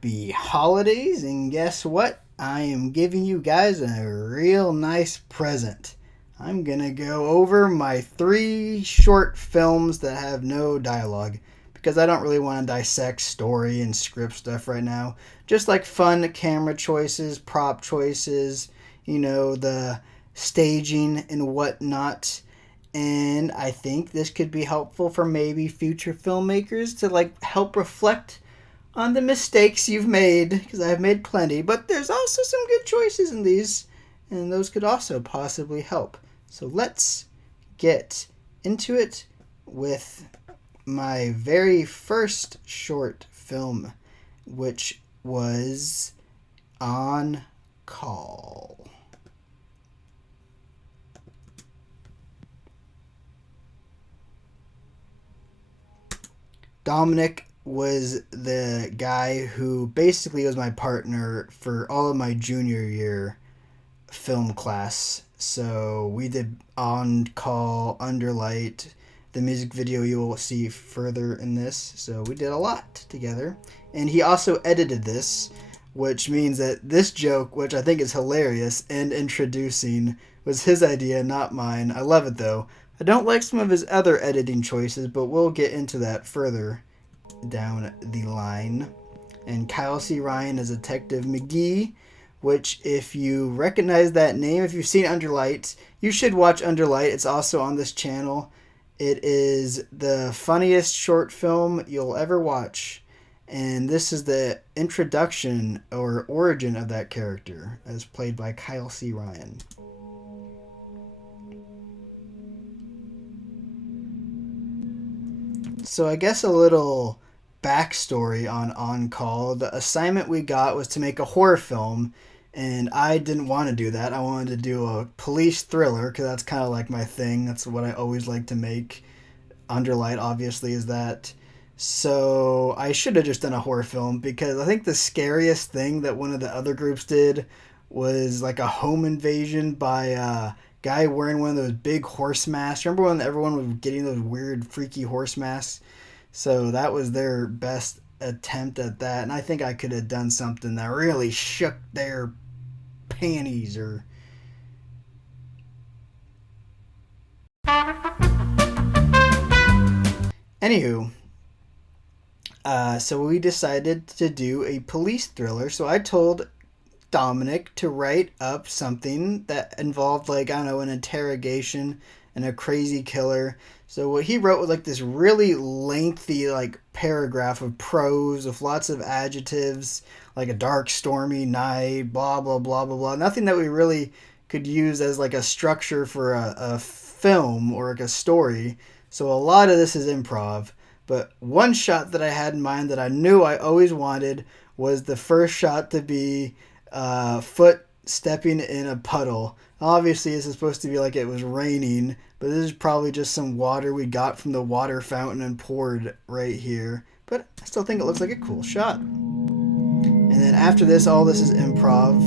happy holidays, and guess what? I am giving you guys a real nice present. I'm gonna go over my three short films that have no dialogue because I don't really want to dissect story and script stuff right now. Just like fun camera choices, prop choices, the staging and whatnot. And I think this could be helpful for maybe future filmmakers to help reflect on the mistakes you've made, because I've made plenty, but there's also some good choices in these, and those could also possibly help. So let's get into it with my very first short film, which was On Call. Dominic was the guy who basically was my partner for all of my junior year film class. So we did On Call, Under Light, the music video you will see further in this. So we did a lot together. And he also edited this, which means that this joke, which I think is hilarious and introducing, was his idea, not mine. I love it though. I don't like some of his other editing choices, but we'll get into that further down the line. And Kyle C. Ryan as Detective McGee, which, if you recognize that name, if you've seen Under Light, you should watch Under Light. It's also on this channel. It is the funniest short film you'll ever watch. And this is the introduction or origin of that character, as played by Kyle C. Ryan. So I guess a little backstory on Call. The assignment we got was to make a horror film, and I didn't want to do that. I wanted to do a police thriller because that's kind of like my thing. That's what I always like to make. Underlight obviously is that. So I should have just done a horror film, because I think the scariest thing that one of the other groups did was like a home invasion by a guy wearing one of those big horse masks. Remember when everyone was getting those weird freaky horse masks? So that was their best attempt at that, and I think I could have done something that really shook their panties. Or anywho, so we decided to do a police thriller. So I told Dominic to write up something that involved, I don't know, an interrogation and a crazy killer. So what he wrote was this really lengthy paragraph of prose with lots of adjectives, like a dark stormy night, blah blah blah blah blah. Nothing that we really could use as a structure for a film or a story. So a lot of this is improv. But one shot that I had in mind that I knew I always wanted was the first shot to be foot stepping in a puddle. Obviously, this is supposed to be it was raining, but this is probably just some water we got from the water fountain and poured right here. But I still think it looks like a cool shot. And then after this, all this is improv.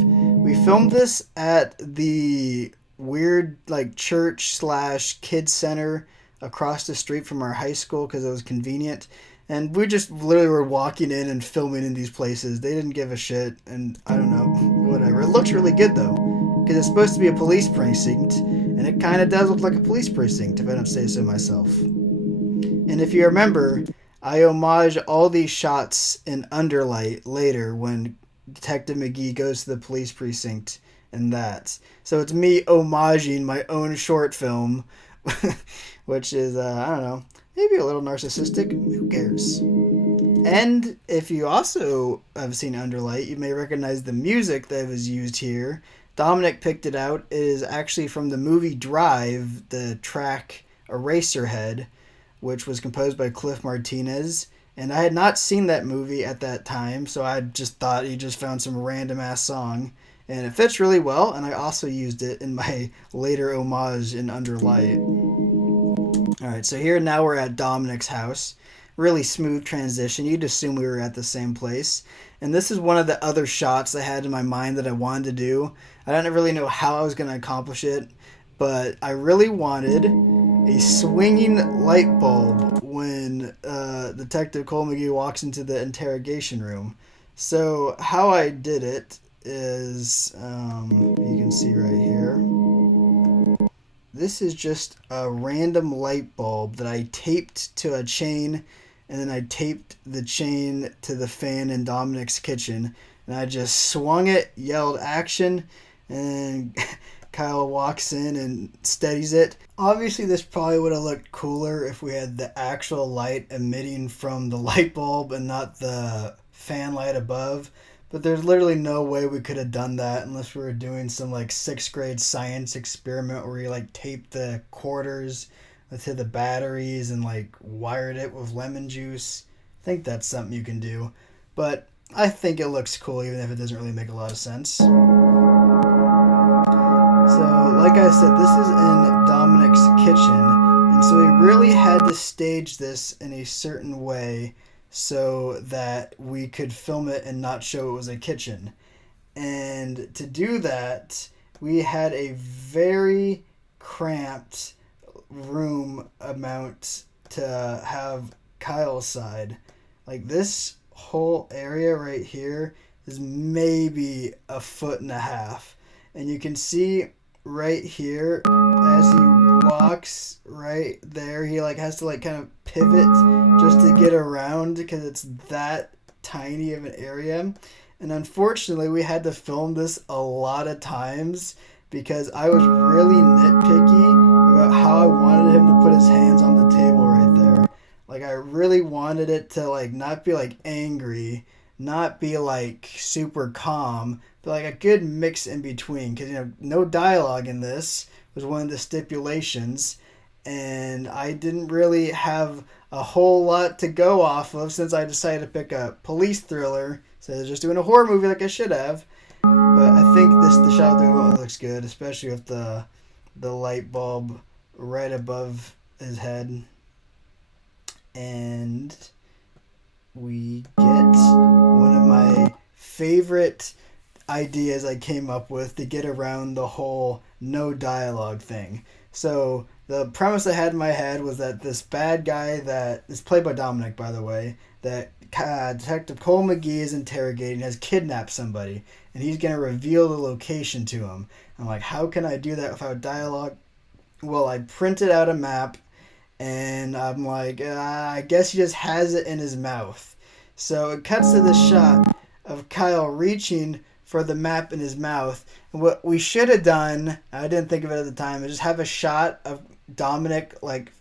We filmed this at the weird church slash kids center across the street from our high school because it was convenient. And we just literally were walking in and filming in these places. They didn't give a shit, and I don't know, whatever. It looks really good though, because it's supposed to be a police precinct, and it kind of does look like a police precinct, if I don't say so myself. And if you remember, I homage all these shots in Underlight later when Detective McGee goes to the police precinct and that. So it's me homaging my own short film, which is, I don't know, maybe a little narcissistic. Who cares? And if you also have seen Underlight, you may recognize the music that was used here. Dominic picked it out. It is actually from the movie Drive, the track Eraserhead, which was composed by Cliff Martinez. And I had not seen that movie at that time, so I just thought he just found some random ass song. And it fits really well, and I also used it in my later homage in Underlight. Alright, so here now we're at Dominic's house. Really smooth transition. You'd assume we were at the same place. And this is one of the other shots I had in my mind that I wanted to do. I don't really know how I was going to accomplish it, but I really wanted a swinging light bulb when Detective Cole McGee walks into the interrogation room. So how I did it is, you can see right here. This is just a random light bulb that I taped to a chain, and then I taped the chain to the fan in Dominic's kitchen, and I just swung it, yelled action, and Kyle walks in and steadies it. Obviously, this probably would have looked cooler if we had the actual light emitting from the light bulb and not the fan light above. But there's literally no way we could have done that unless we were doing some like sixth grade science experiment where you like taped the quarters to the batteries and like wired it with lemon juice. I think that's something you can do. But I think it looks cool even if it doesn't really make a lot of sense. So, like I said, this is in Dominic's kitchen, and so we really had to stage this in a certain way so that we could film it and not show it was a kitchen. And to do that, we had a very cramped room amount to have Kyle's side. Like this whole area right here is maybe a foot and a half. And you can see right here as he walks right there, he like has to like kind of pivot just to get around because it's that tiny of an area. And unfortunately, we had to film this a lot of times because I was really nitpicky about how I wanted him to put his hands on the table right there. Like I really wanted it to like not be like angry, not be like super calm, but like a good mix in between. Because no dialogue in this was one of the stipulations, and I didn't really have a whole lot to go off of since I decided to pick a police thriller instead of just doing a horror movie like I should have. But I think the shot there looks good, especially with the light bulb right above his head, and we get one of my favorite ideas I came up with to get around the whole no dialogue thing. So the premise I had in my head was that this bad guy that is played by Dominic, by the way, that Detective Cole McGee is interrogating has kidnapped somebody, and he's going to reveal the location to him. I'm like, how can I do that without dialogue? Well, I printed out a map, and I'm like, I guess he just has it in his mouth. So it cuts to the shot of Kyle reaching for the map in his mouth. And what we should have done, I didn't think of it at the time, is just have a shot of Dominic like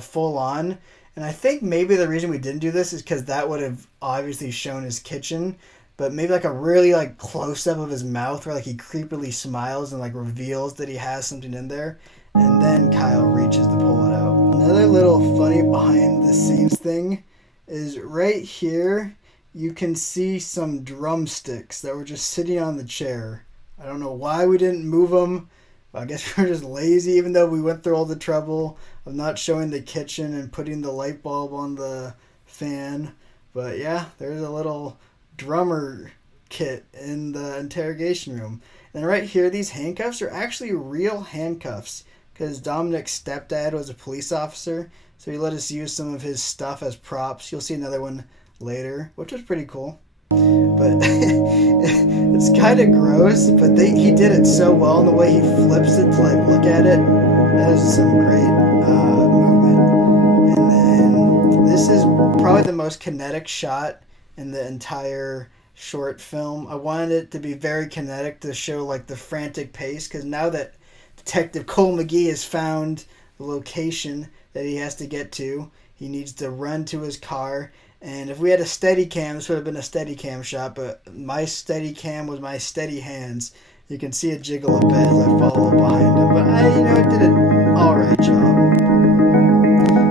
full on. And I think maybe the reason we didn't do this is because that would have obviously shown his kitchen. But maybe like a really like close up of his mouth where like he creepily smiles and like reveals that he has something in there. And then Kyle reaches to pull it out. Another little funny behind the scenes thing is right here you can see some drumsticks that were just sitting on the chair. I don't know why we didn't move them. I guess we were just lazy, even though we went through all the trouble of not showing the kitchen and putting the light bulb on the fan. But yeah, there's a little drummer kit in the interrogation room. And right here, these handcuffs are actually real handcuffs because Dominic's stepdad was a police officer, so he let us use some of his stuff as props. You'll see another one later, which was pretty cool. But it's kind of gross, but he did it so well in the way he flips it to like look at it. That is some great movement. And then this is probably the most kinetic shot in the entire short film. I wanted it to be very kinetic to show like the frantic pace, because now that Detective Cole McGee has found the location that he has to get to, he needs to run to his car. And if we had a steady cam, this would have been a steady cam shot, but my steady cam was my steady hands. You can see it jiggle a bit as I follow behind him, but I did an alright job.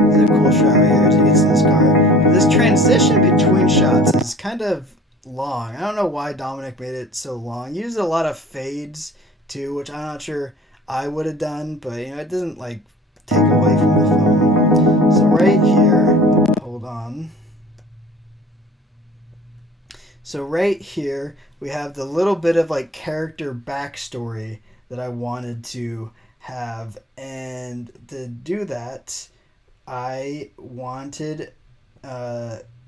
This is a cool shot right here as he gets in his car. But this transition between shots is kind of long. I don't know why Dominic made it so long. He used a lot of fades too, which I'm not sure I would have done, but it doesn't like take away from the film. So right here, hold on. So right here, we have the little bit of like character backstory that I wanted to have. And to do that, I wanted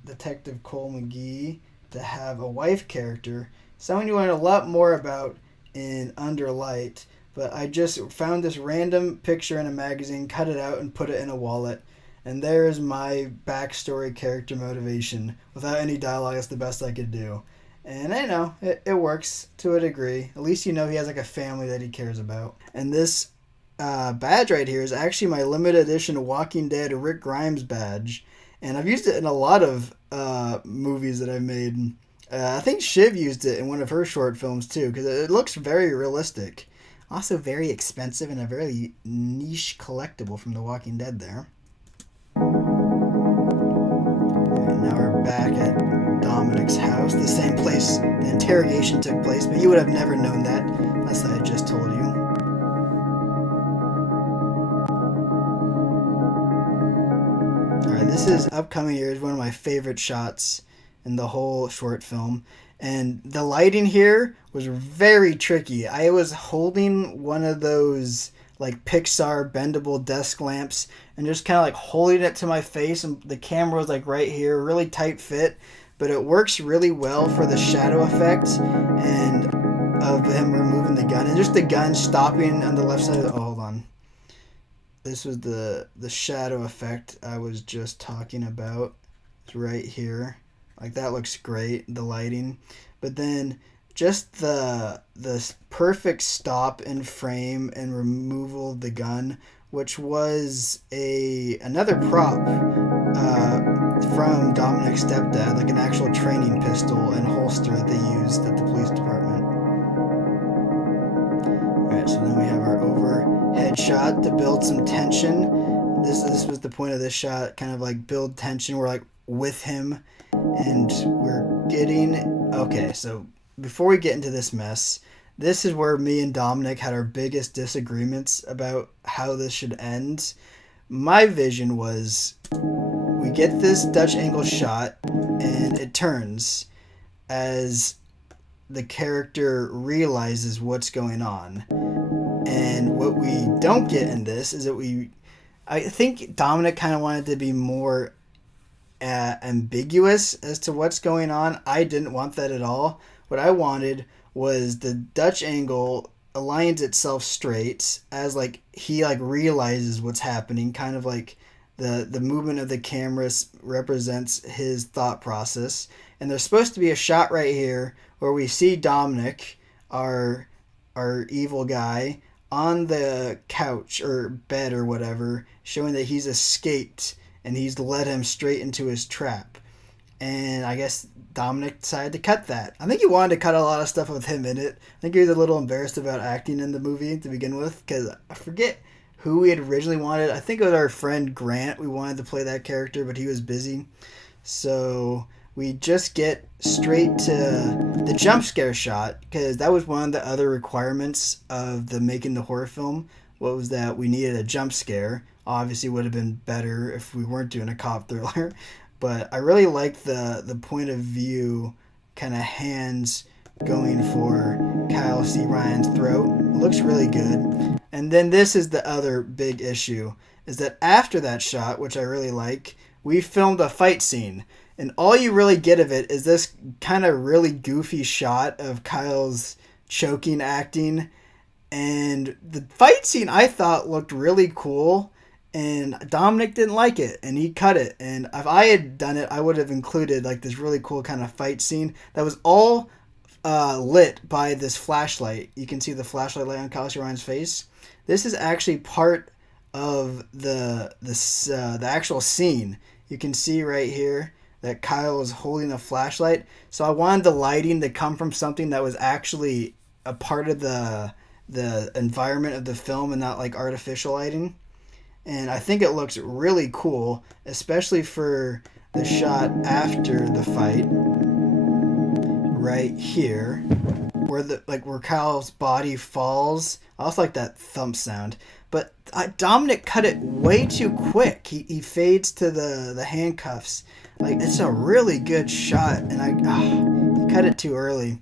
Detective Cole McGee to have a wife character, someone you learn a lot more about in Under Light. But I just found this random picture in a magazine, cut it out, and put it in a wallet. And there is my backstory character motivation. Without any dialogue, that's the best I could do. And I know, it works to a degree. At least you know he has like a family that he cares about. And this badge right here is actually my limited edition Walking Dead Rick Grimes badge. And I've used it in a lot of movies that I've made. I think Shiv used it in one of her short films too, because it looks very realistic. Also very expensive and a very niche collectible from The Walking Dead there. And now we're back at Dominic's house, the same place the interrogation took place, but you would have never known that unless I had just told you. Alright, this is Upcoming Years, one of my favorite shots in the whole short film. And the lighting here was very tricky. I was holding one of those like Pixar bendable desk lamps and just kind of like holding it to my face, and the camera was like right here, really tight fit, but it works really well for the shadow effect and of him removing the gun and just the gun stopping on the left side of the, oh, hold on. This was the shadow effect I was just talking about. It's right here. Like that looks great, the lighting. But then just the perfect stop in frame and removal of the gun, which was another prop from Dominic's stepdad, like an actual training pistol and holster that they used at the police department. Alright, so then we have our overhead shot to build some tension. This was the point of this shot, kind of like build tension. We're like with him, and we're getting... Okay, so before we get into this mess, this is where me and Dominic had our biggest disagreements about how this should end. My vision was we get this Dutch angle shot and it turns as the character realizes what's going on. And what we don't get in this is that I think Dominic kind of wanted to be more ambiguous as to what's going on. I didn't want that at all. What I wanted was the Dutch angle aligns itself straight as like he like realizes what's happening, kind of like the movement of the camera represents his thought process. And there's supposed to be a shot right here where we see Dominic, our evil guy, on the couch or bed or whatever, showing that he's escaped and he's led him straight into his trap. And I guess Dominic decided to cut that. I think he wanted to cut a lot of stuff with him in it. I think he was a little embarrassed about acting in the movie to begin with, because I forget who we had originally wanted. I think it was our friend Grant. We wanted to play that character, but he was busy. So we just get straight to the jump scare shot, because that was one of the other requirements of the making the horror film. What was that? We needed a jump scare. Obviously, would have been better if we weren't doing a cop thriller. But I really liked the point of view, kind of hands going for Kyle C. Ryan's throat. It looks really good. And then this is the other big issue, is that after that shot, which I really like, we filmed a fight scene. And all you really get of it is this kind of really goofy shot of Kyle's choking acting. And the fight scene I thought looked really cool. And Dominic didn't like it, and he cut it. And if I had done it, I would have included like this really cool kind of fight scene that was all lit by this flashlight. You can see the flashlight light on Kyle C. Ryan's face. This is actually part of the actual scene. You can see right here that Kyle is holding a flashlight. So I wanted the lighting to come from something that was actually a part of the environment of the film and not like artificial lighting. And I think it looks really cool, especially for the shot after the fight, right here, where Kyle's body falls. I also like that thump sound, but Dominic cut it way too quick. He fades to the handcuffs. Like, it's a really good shot, and he cut it too early.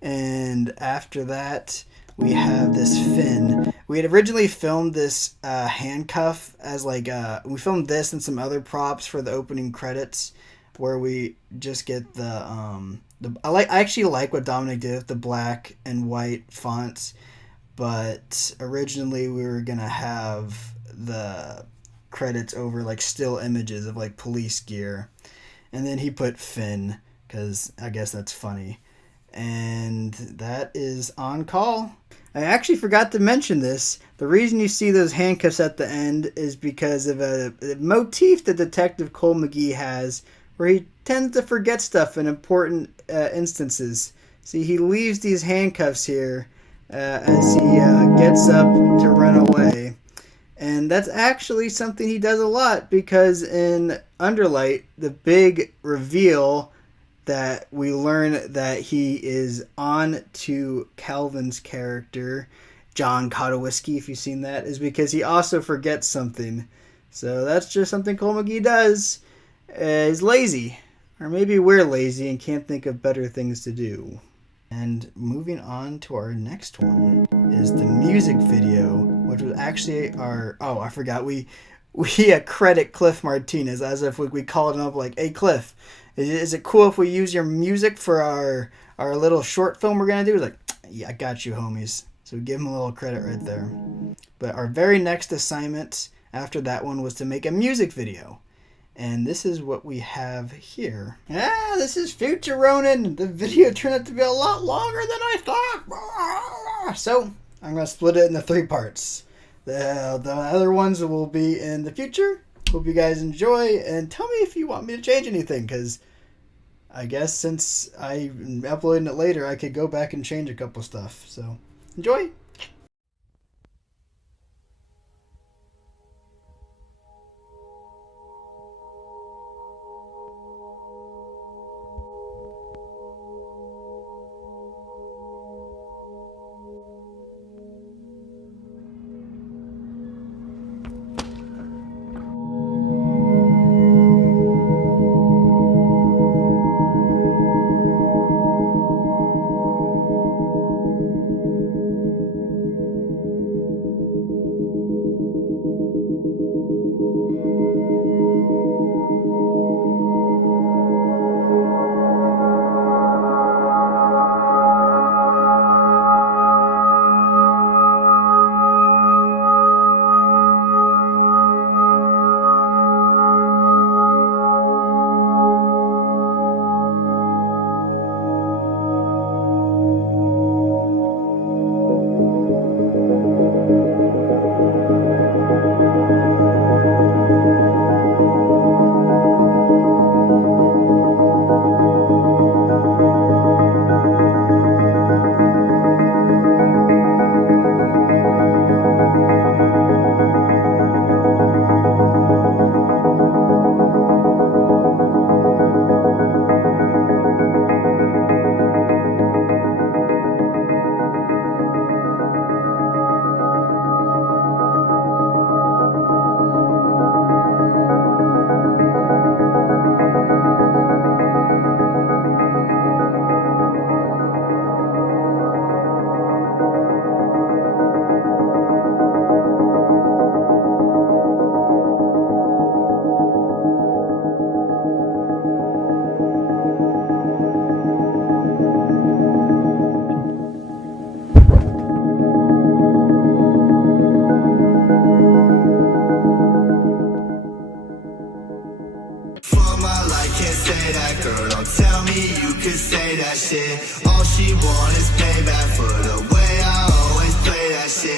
And after that, we have this fin. We had originally filmed this handcuff as we filmed this and some other props for the opening credits, where we just get I actually like what Dominic did with the black and white fonts, but originally we were gonna have the credits over like still images of like police gear, and then he put Finn because I guess that's funny, and that is on call. I actually forgot to mention this. The reason you see those handcuffs at the end is because of a motif that Detective Cole McGee has, where he tends to forget stuff in important instances. See, he leaves these handcuffs here as he gets up to run away. And that's actually something he does a lot, because in Underlight, the big reveal that we learn that he is on to Calvin's character, John Kotowiski, if you've seen that, is because he also forgets something. So that's just something Cole McGee does. He's lazy. Or maybe we're lazy and can't think of better things to do. And moving on to our next one is the music video, which was actually our... Oh, I forgot. We credit Cliff Martinez as if we called him up like, hey, Cliff, is it cool if we use your music for our little short film we're going to do? He's like, yeah, I got you, homies. So we give him a little credit right there. But our very next assignment after that one was to make a music video. And this is what we have here. Ah, this is Future Ronin. The video turned out to be a lot longer than I thought. So I'm going to split it into 3 parts. The other ones will be in the future. Hope you guys enjoy. And tell me if you want me to change anything, because I guess since I'm uploading it later, I could go back and change a couple stuff. So enjoy. Say that, girl, don't tell me you could say that shit. All she want is payback for the way I always play that shit.